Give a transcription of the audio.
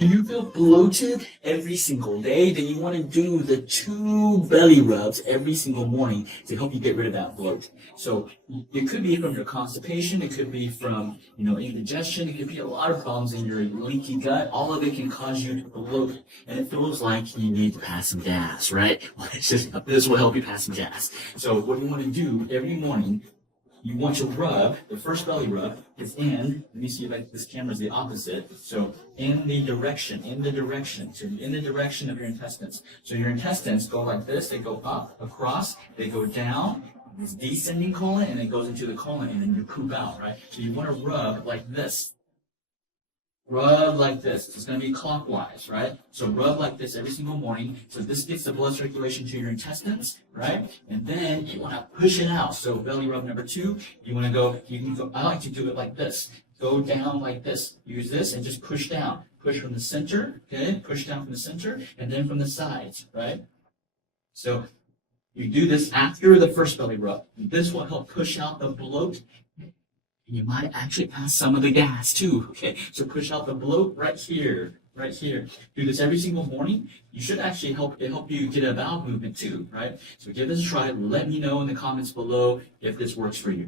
Do you feel bloated every single day? Then you want to do the 2 belly rubs every single morning to help you get rid of that bloat. So it could be from your constipation, it could be from indigestion, it could be a lot of problems in your leaky gut. All of it can cause you to bloat, and it feels like you need to pass some gas, right? Well, this will help you pass some gas. So what you want to do every morning, you want to rub, the first belly rub is let me see if this camera is the opposite. So in the direction of your intestines. So your intestines go like this, they go up, across, they go down, this descending colon, and it goes into the colon, and then you poop out, right? So you want to rub like this. Rub like this. It's going to be clockwise, right? So rub like this every single morning. So this gets the blood circulation to your intestines, right? And then you want to push it out. So belly rub number 2, you want to go, you can go, I like to do it like this. Go down like this. Use this and just push down. Push from the center, okay? Push down from the center, and then from the sides, right? So you do this after the first belly rub. This will help push out the bloat. You might actually pass some of the gas too, okay? So push out the bloat right here. Do this every single morning. You should actually help you get a bowel movement too, right? So give this a try. Let me know in the comments below if this works for you.